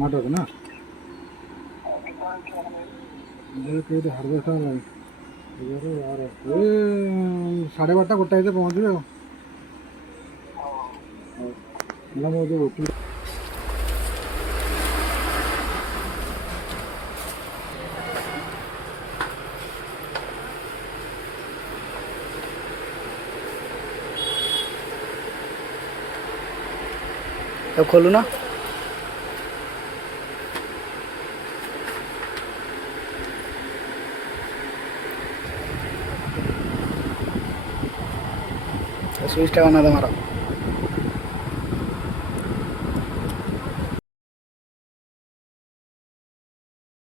माटा ना हार्वेस्ट 12:30 गोटाए पहुँचे तो खोलू ना स्विच का बना था हमारा।